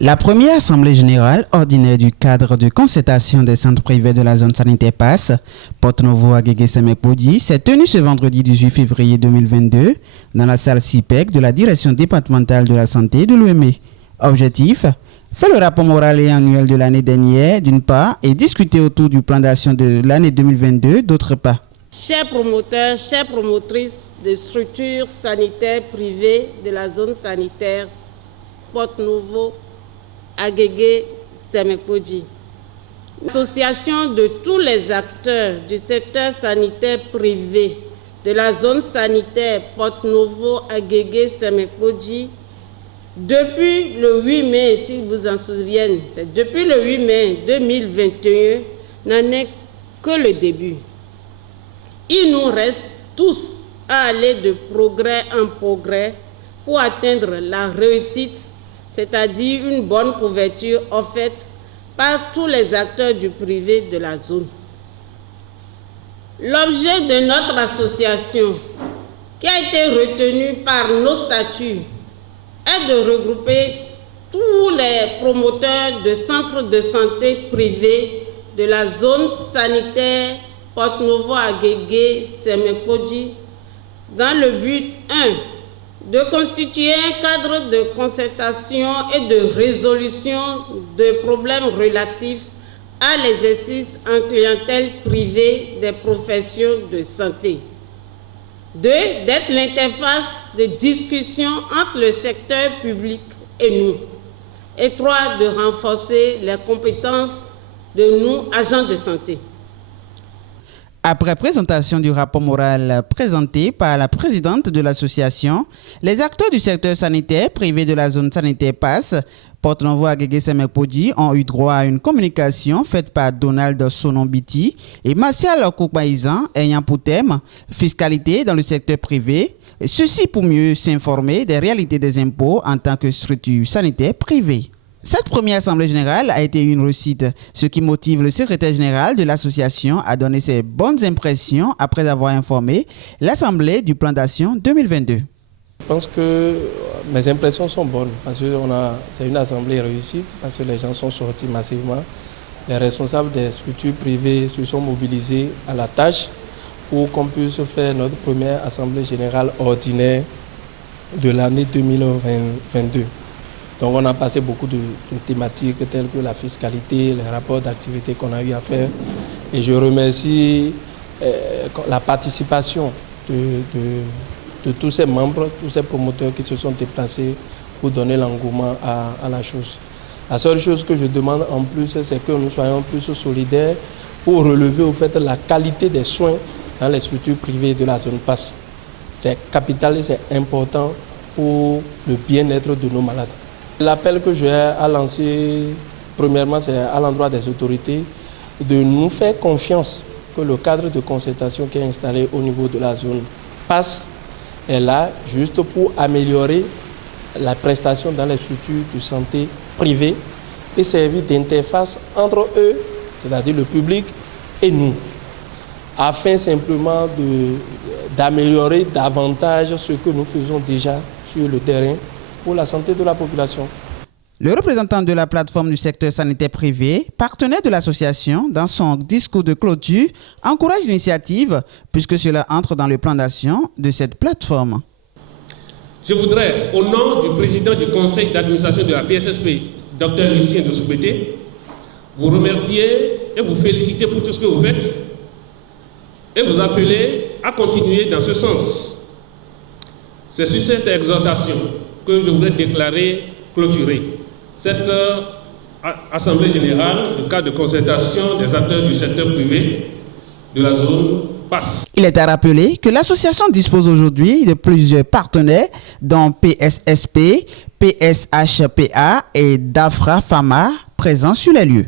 La première assemblée générale ordinaire du cadre de concertation des centres privés de la zone sanitaire PAS, Porte-Novo Agege-Semekpodi, s'est tenue ce vendredi 18 février 2022 dans la salle CIPEC de la direction départementale de la santé de l'OME. Objectif: faire le rapport moral et annuel de l'année dernière d'une part et discuter autour du plan d'action de l'année 2022 d'autre part. Chers promoteurs, chères promotrices de structures sanitaires privées de la zone sanitaire Porte-Novo Agege-Semekpodi, l'association de tous les acteurs du secteur sanitaire privé de la zone sanitaire Porte-Novo Agege-Semekpodi, depuis le 8 mai, si vous vous en souvenez, c'est depuis le 8 mai 2021, n'en est que le début. Il nous reste tous à aller de progrès en progrès pour atteindre la réussite, c'est-à-dire une bonne couverture offerte par tous les acteurs du privé de la zone. L'objet de notre association, qui a été retenu par nos statuts, est de regrouper tous les promoteurs de centres de santé privés de la zone sanitaire Porte-Novo Agege-Semekpodi dans le but 1. De constituer un cadre de concertation et de résolution de problèmes relatifs à l'exercice en clientèle privée des professions de santé. 2. D'être l'interface de discussion entre le secteur public et nous. Et 3. De renforcer les compétences de nous, agents de santé. Après présentation du rapport moral présenté par la présidente de l'association, les acteurs du secteur sanitaire privé de la zone sanitaire PAS, Porte-Novo Agege-Semekpodi, ont eu droit à une communication faite par Donald Sonombiti et Martial Koukmaïzan ayant pour thème « Fiscalité dans le secteur privé », ceci pour mieux s'informer des réalités des impôts en tant que structure sanitaire privée. Cette première assemblée générale a été une réussite, ce qui motive le secrétaire général de l'association à donner ses bonnes impressions après avoir informé l'assemblée du plan d'action 2022. Je pense que mes impressions sont bonnes parce que c'est une assemblée réussite, parce que les gens sont sortis massivement. Les responsables des structures privées se sont mobilisés à la tâche pour qu'on puisse faire notre première assemblée générale ordinaire de l'année 2022. Donc on a passé beaucoup de thématiques telles que la fiscalité, les rapports d'activité qu'on a eu à faire. Et je remercie la participation de tous ces membres, tous ces promoteurs qui se sont déplacés pour donner l'engouement à la chose. La seule chose que je demande en plus, c'est que nous soyons plus solidaires pour relever au fait la qualité des soins dans les structures privées de la zone PAS. C'est capital et c'est important pour le bien-être de nos malades. L'appel que j'ai à lancer, premièrement, c'est à l'endroit des autorités de nous faire confiance que le cadre de concertation qui est installé au niveau de la zone PAS est là juste pour améliorer la prestation dans les structures de santé privées et servir d'interface entre eux, c'est-à-dire le public, et nous, afin simplement d'améliorer davantage ce que nous faisons déjà sur le terrain pour la santé de la population. Le représentant de la plateforme du secteur sanitaire privé, partenaire de l'association, dans son discours de clôture, encourage l'initiative puisque cela entre dans le plan d'action de cette plateforme. Je voudrais, au nom du président du conseil d'administration de la PSSP, Dr Lucien de Soubété, vous remercier et vous féliciter pour tout ce que vous faites et vous appeler à continuer dans ce sens. C'est sur cette exhortation que je voudrais déclarer clôturer cette assemblée générale, le cadre de concertation des acteurs du secteur privé de la zone PAS. Il est à rappeler que l'association dispose aujourd'hui de plusieurs partenaires dont PSSP, PSHPA et DAFRA Pharma présents sur les lieux.